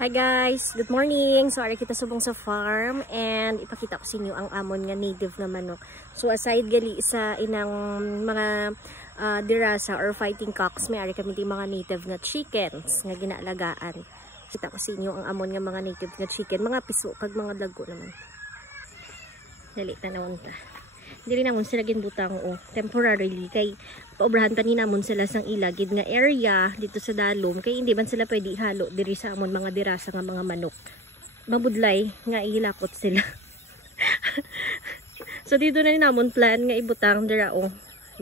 Hi guys, good morning. So ari kita subong sa farm and ipakita ko sa inyo ang amon nga native na manok. So aside gali sa inang mga dirasa or fighting cocks, may ari kami di mga native nga chickens nga ginaalagaan. Kita ko sa inyo ang amon nga mga native nga chicken, mga piso kag mga dago naman. Dali tanawon ta. Dili namon sila ginbutang temporarily kay paobrahan tani namon sila sang ilagid nga area dito sa dalom kay hindi man sila pwede halo diri sa amon mga dirasa nga mga manok. Mabudlay nga ihilakot sila. So dito na ni namon plan nga ibutang dira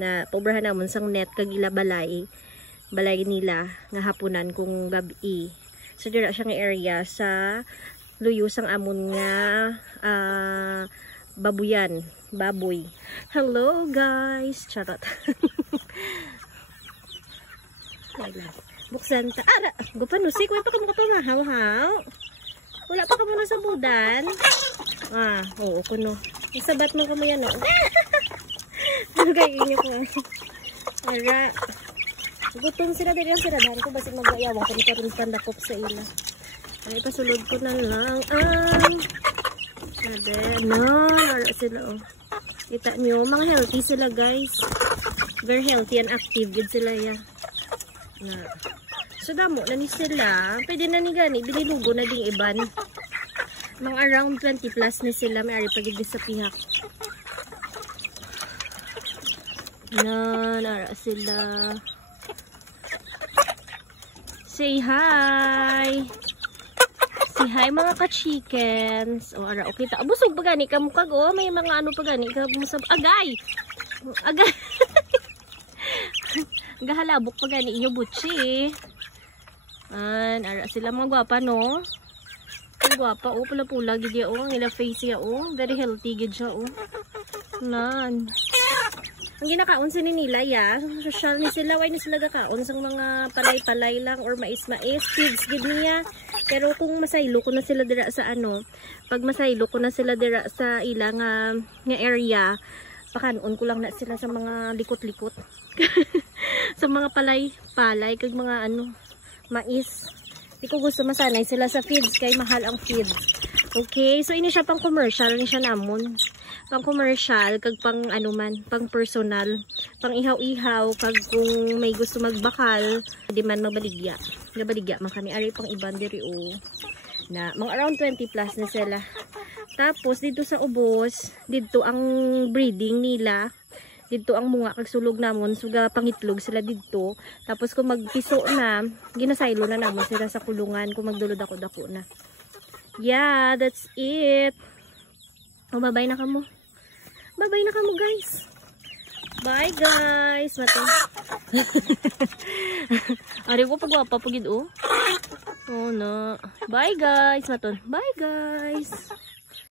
na paobrahan namon sang net kag ila balay nila nga hapunan kung gabi. So dira siya nga area sa luyo sang amon nga baboy. Hello guys, charot. Buksan ta. Ara, gupanusik, wala pa ka mo haw-haw. Wala pa ka muna sa budan. Oo, kuno. Isabat mo ka mo yan, Nagay inyo ko. Ara. Gutom sila din yung siradahan ko. Basig mag-ayawang kami ka rin pandakop sa ila. Ay, pasulod ko na lang. Ara sila, Kita nyo, mga healthy sila, guys. Very healthy and active good sila, So, damo na ni sila. Pwede na ni gani, bililugo na ding iban. Mga around 20 plus ni sila, may ari pagigid sa pihak. Nara sila. Say hi! Say hi mga ka-chickens. Ara, okay ta. Busog pa gani ka mukag, may mga ano pa gani ka musab. Agay! Gahalabok pa gani inyo butchi. Ara sila mga gwapa, no? Ang gwapa, pula-pula gid ya, ang ila face ya, very healthy gid siya, Ang ginakaon sa nila, social ni sila, why ni sila gakaon sa mga palay-palay lang or mais-mais, pigs gid niya. Pero kung masaylo ko na sila dira sa pag masaylo ko na sila dira sa ilang nga area, pakanon ko lang na sila sa mga likot-likot. Sa mga palay-palay kag mga mais. Di ko gusto masanay sila sa feeds kay mahal ang feeds. Okay, so ini siya pang commercial ni siya namon. Pang commercial kag pang pang personal, pang ihaw-ihaw kag kung may gusto magbakal, di man mabaligya. Gabaligya man kami ari pang iban diri na mga around 20 plus na sila. Tapos dito sa ubos, dito ang breeding nila. Dito ang munga kag sulog namon, suga pangitlog sila dito. Tapos kung magpiso na, ginasaylo na namon sila sa kulungan kung magdulod ako-dako na. Yeah, that's it. Bye-bye na kamo. Bye-bye na kamo, guys. Bye, guys. Mati. Ari ko pagwapa pagid, Oh, no. Bye, guys. Maton. Bye, guys.